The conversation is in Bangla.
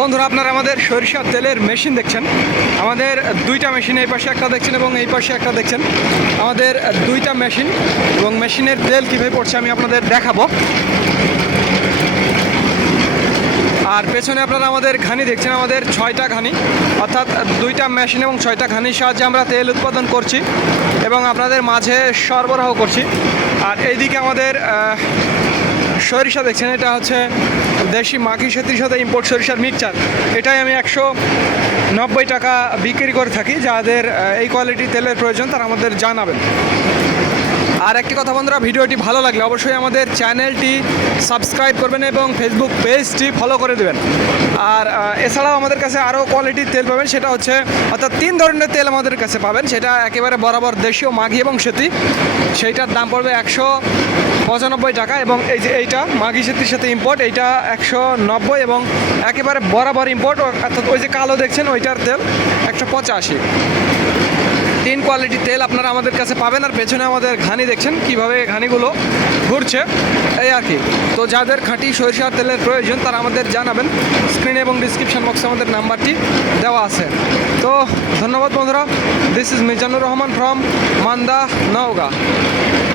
বন্ধুরা, আপনারা আমাদের সরিষার তেলের মেশিন দেখছেন। আমাদের দুইটা মেশিন, এই পাশে একটা দেখছেন এবং এই পাশে একটা দেখছেন। আমাদের দুইটা মেশিন এবং মেশিনের তেল কীভাবে পড়ছে আমি আপনাদের দেখাবো। আর পেছনে আপনারা আমাদের ঘানি দেখছেন, আমাদের 6টা ঘানি, অর্থাৎ দুইটা মেশিন এবং 6টা ঘানির সাহায্যে আমরা তেল উৎপাদন করছি এবং আপনাদের মাঝে সরবরাহ করছি। আর এইদিকে আমাদের সরিষা দেখছেন, এটা হচ্ছে দেশি মাখি সেতির সাথে ইম্পোর্ট সরিষার মিক্সচার। এটাই আমি 190 টাকা বিক্রি করে থাকি। যাদের এই কোয়ালিটির তেলের প্রয়োজন তারা আমাদের জানাবেন। আর একটি কথা বন্ধুরা, ভিডিওটি ভালো লাগলে অবশ্যই আমাদের চ্যানেলটি সাবস্ক্রাইব করবেন এবং ফেসবুক পেজটি ফলো করে দেবেন। আর এছাড়াও আমাদের কাছে আরও কোয়ালিটির তেল পাবেন, সেটা হচ্ছে অর্থাৎ 3 ধরনের তেল আমাদের কাছে পাবেন। সেটা একেবারে বরাবর দেশীয় মাঘি এবং সেতি, সেইটার দাম পড়বে 195 টাকা। এবং এই যে এইটা মাঘি সেতির সাথে ইম্পোর্ট, এইটা 190 এবং একেবারে বরাবর ইম্পোর্ট, অর্থাৎ ওই যে কালো দেখছেন ওইটার তেল 185। 3 কোয়ালিটির তেল আপনারা আমাদের কাছে পাবেন। আর পেছনে আমাদের ঘানি দেখছেন কীভাবে ঘানিগুলো ঘুরছে, এই আর কি। তো যাদের খাঁটি সরিষার তেলের প্রয়োজন তারা আমাদের জানাবেন। স্ক্রিনে এবং ডিসক্রিপশন বক্সে আমাদের নাম্বারটি দেওয়া আছে। তো ধন্যবাদ বন্ধুরা। This is Mizanur Rahman from Manda, Naogaon.